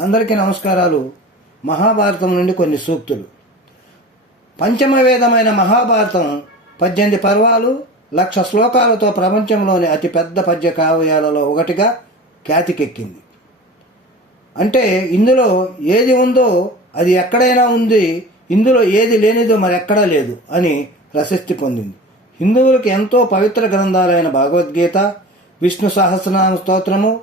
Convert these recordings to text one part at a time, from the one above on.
అందరికీ నమస్కారాలు. మహాభారతం నుండి కొన్ని సూక్తులు. పంచమ వేదమైన మహాభారతం పద్దెనిమిది పర్వాలు లక్ష శ్లోకాలతో ప్రపంచంలోని అతి పెద్ద పద్య కావ్యాలలో ఒకటిగా ఖ్యాతికెక్కింది. అంటే ఇందులో ఏది ఉందో అది ఎక్కడైనా ఉంది ఇందులో ఏది లేనిదో మరెక్కడా లేదు అని ప్రశస్తి పొందింది. హిందువులకు ఎంతో పవిత్ర గ్రంథాలైన భగవద్గీత విష్ణు సహస్రనామ స్తోత్రము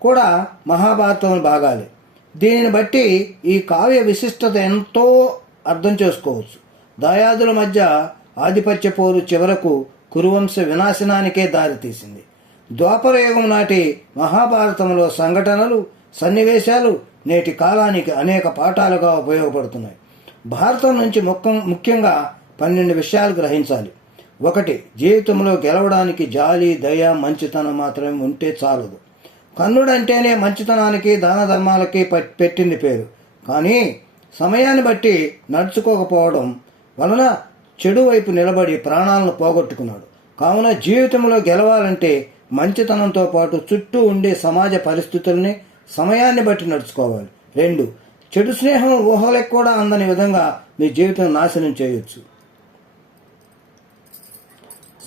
కూడా మహాభారతం భాగాలే. దీనిని బట్టి ఈ కావ్య విశిష్టత ఎంతో అర్థం చేసుకోవచ్చు. దాయాదుల మధ్య ఆధిపత్య పోరు చివరకు కురువంశ వినాశనానికే దారితీసింది ద్వాపరయుగం నాటి మహాభారతంలో సంఘటనలు సన్నివేశాలు నేటి కాలానికి అనేక పాఠాలుగా ఉపయోగపడుతున్నాయి. భారతం నుంచి ముఖం ముఖ్యంగా పన్నెండు విషయాలు గ్రహించాలి. ఒకటి జీవితంలో గెలవడానికి జాలి దయ మంచితనం మాత్రమే ఉంటే చాలదు. కన్నుడంటేనే మంచితనానికి దాన ధర్మాలకి పెట్టింది పేరు. కానీ సమయాన్ని బట్టి నడుచుకోకపోవడం వలన చెడు వైపు నిలబడి ప్రాణాలను పోగొట్టుకున్నాడు. కావున జీవితంలో గెలవాలంటే మంచితనంతో పాటు చుట్టూ ఉండే సమాజ పరిస్థితుల్ని సమయాన్ని బట్టి నడుచుకోవాలి. రెండు చెడు స్నేహం ఊహలకు కూడా అందని విధంగా మీ జీవితం నాశనం చేయొచ్చు.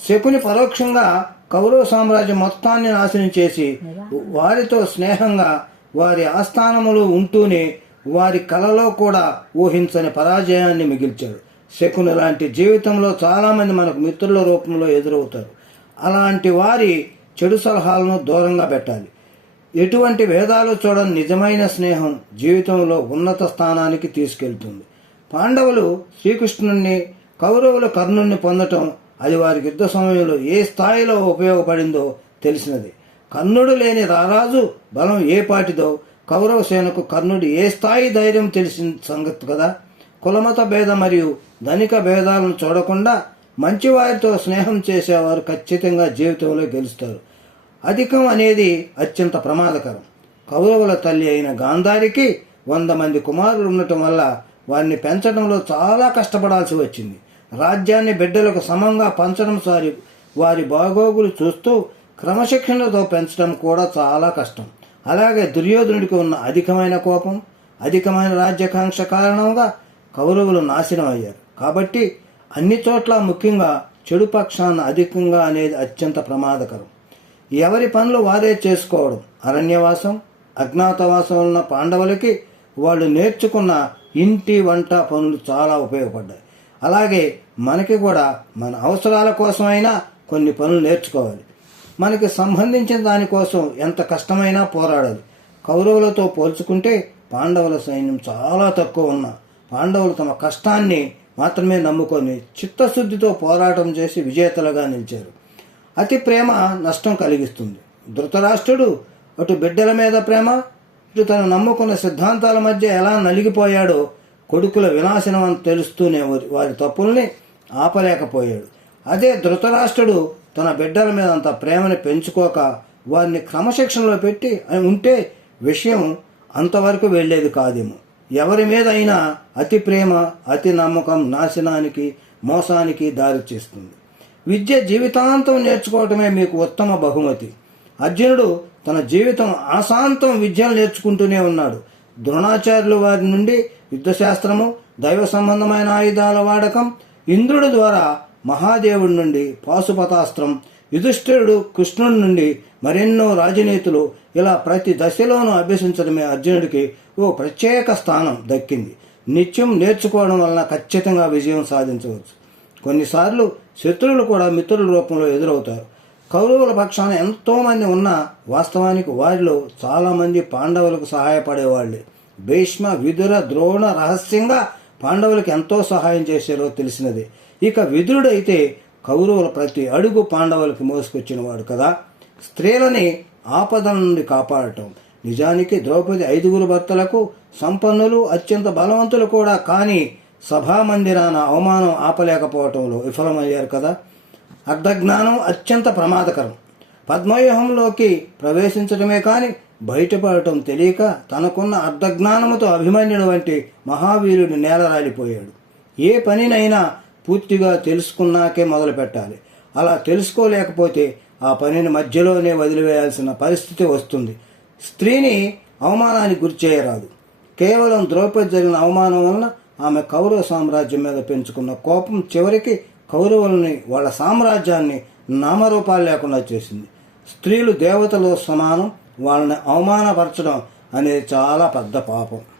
శకుని పరోక్షంగా కౌరవ సామ్రాజ్యం మొత్తాన్ని నాశనం చేసి వారితో స్నేహంగా వారి ఆస్థానములో ఉంటూనే వారి కలలో కూడా ఊహించని పరాజయాన్ని మిగిల్చాడు శకుని లాంటి జీవితంలో చాలామంది మనకు మిత్రుల రూపంలో ఎదురవుతారు. అలాంటి వారి చెడు సలహాలను దూరంగా పెట్టాలి. ఎటువంటి వేదాలు చూడని నిజమైన స్నేహం జీవితంలో ఉన్నత స్థానానికి తీసుకెళ్తుంది. పాండవులు శ్రీకృష్ణుణ్ణి కౌరవులు కర్ణుణ్ణి పొందటం అది వారికి యుద్ధ సమయంలో ఏ స్థాయిలో ఉపయోగపడిందో తెలిసినది. కర్ణుడు లేని రారాజు బలం ఏ పాటిదో కౌరవ సేనకు కర్ణుడు ఏ స్థాయి ధైర్యం తెలిసిన సంగతి కదా? కులమత భేద మరియు ధనిక భేదాలను చూడకుండా మంచివారితో స్నేహం చేసేవారు ఖచ్చితంగా జీవితంలో గెలుస్తారు. అధికం అనేది అత్యంత ప్రమాదకరం. కౌరవుల తల్లి అయిన గాంధారికి వంద మంది కుమారులు ఉండటం వల్ల వారిని పెంచడంలో చాలా కష్టపడాల్సి వచ్చింది. రాజ్యాన్ని బిడ్డలకు సమంగా పంచడం సారి వారి బాగోగులు చూస్తూ క్రమశిక్షణతో పెంచడం కూడా చాలా కష్టం. అలాగే దుర్యోధనుడికి ఉన్న అధికమైన కోపం అధికమైన రాజ్యాకాంక్ష కారణంగా కౌరవులు నాశనం అయ్యారు. కాబట్టి అన్ని చోట్ల ముఖ్యంగా చెడు పక్షాన్ని అధికంగా అనేది అత్యంత ప్రమాదకరం. ఎవరి పనులు వారే చేసుకోవడం అరణ్యవాసం అజ్ఞాతవాసం ఉన్న పాండవులకి వాళ్ళు నేర్చుకున్న ఇంటి వంట పనులు చాలా ఉపయోగపడ్డాయి. అలాగే మనకి కూడా మన అవసరాల కోసమైనా కొన్ని పనులు నేర్చుకోవాలి. మనకి సంబంధించిన దానికోసం ఎంత కష్టమైనా పోరాడాలి. కౌరవులతో పోల్చుకుంటే పాండవుల సైన్యం చాలా తక్కువ ఉన్న పాండవులు తమ కష్టాన్ని మాత్రమే నమ్ముకొని చిత్తశుద్ధితో పోరాటం చేసి విజేతలుగా నిలిచారు. అతి ప్రేమ నష్టం కలిగిస్తుంది. ధృతరాష్ట్రుడు అటు బిడ్డల మీద ప్రేమ ఇటు తను నమ్ముకున్న సిద్ధాంతాల మధ్య ఎలా నలిగిపోయాడో కొడుకుల వినాశనం అని తెలుస్తూనే వారి- వారి తప్పుల్ని ఆపలేకపోయాడు. అదే ధృతరాష్ట్రుడు తన బిడ్డల మీద అంత ప్రేమని పెంచుకోక వారిని క్రమశిక్షణలో పెట్టి ఉంటే విషయం అంతవరకు వెళ్ళేది కాదేమో. ఎవరి మీద అయినా అతి ప్రేమ అతి నమ్మకం నాశనానికి మోసానికి దారితీస్తుంది విద్య జీవితాంతం నేర్చుకోవటమే మీకు ఉత్తమ బహుమతి. అర్జునుడు తన జీవితం ఆశాంతం విద్యను నేర్చుకుంటూనే ఉన్నాడు. ద్రోణాచార్యులు వారి నుండి యుద్ధశాస్త్రము దైవ సంబంధమైన ఆయుధాల వాడకం ఇంద్రుడి ద్వారా మహాదేవుడి నుండి పాశుపతాస్త్రం యుధిష్ఠిరుడు కృష్ణుడి నుండి మరెన్నో రాజనీతులు ఇలా ప్రతి దశలోనూ అభ్యసించడమే అర్జునుడికి ఓ ప్రత్యేక స్థానం దక్కింది. నిత్యం నేర్చుకోవడం వలన ఖచ్చితంగా విజయం సాధించవచ్చు. కొన్నిసార్లు శత్రువులు కూడా మిత్రుల రూపంలో ఎదురవుతారు. కౌరవుల పక్షాన ఎంతోమంది ఉన్నా వాస్తవానికి వారిలో చాలామంది పాండవులకు సహాయపడేవాళ్ళే. భీష్మ విదుర ద్రోణ రహస్యంగా పాండవులకు ఎంతో సహాయం చేశారో తెలిసినది. ఇక విదురుడైతే కౌరవుల ప్రతి అడుగు పాండవులకు మోసుకొచ్చినవాడు కదా. స్త్రీలని ఆపదల నుండి కాపాడటం. నిజానికి ద్రౌపది ఐదుగురు భర్తలకు సంపన్నులు అత్యంత బలవంతులు కూడా కానీ సభామందిరాన అవమానం ఆపలేకపోవటంలో విఫలమయ్యారు కదా. అర్ధజ్ఞానం అత్యంత ప్రమాదకరం. పద్మవ్యూహంలోకి ప్రవేశించడమే కానీ బయటపడటం తెలియక తనకున్న అర్ధజ్ఞానముతో అభిమన్యుడు వంటి మహావీరుడు నేలరాలిపోయాడు. ఏ పనినైనా పూర్తిగా తెలుసుకున్నాకే మొదలు పెట్టాలి. అలా తెలుసుకోలేకపోతే ఆ పనిని మధ్యలోనే వదిలివేయాల్సిన పరిస్థితి వస్తుంది. స్త్రీని అవమానానికి గురిచేయరాదు కేవలం ద్రౌపది జరిగిన అవమానం వలన ఆమె కౌరవ సామ్రాజ్యం మీద పెంచుకున్న కోపం చివరికి కౌరవులని వాళ్ళ సామ్రాజ్యాన్ని నామరూపాలు లేకుండా చేసింది. స్త్రీలు దేవతలు సమానం వాళ్ళని అవమానపరచడం అనేది చాలా పెద్ద పాపం.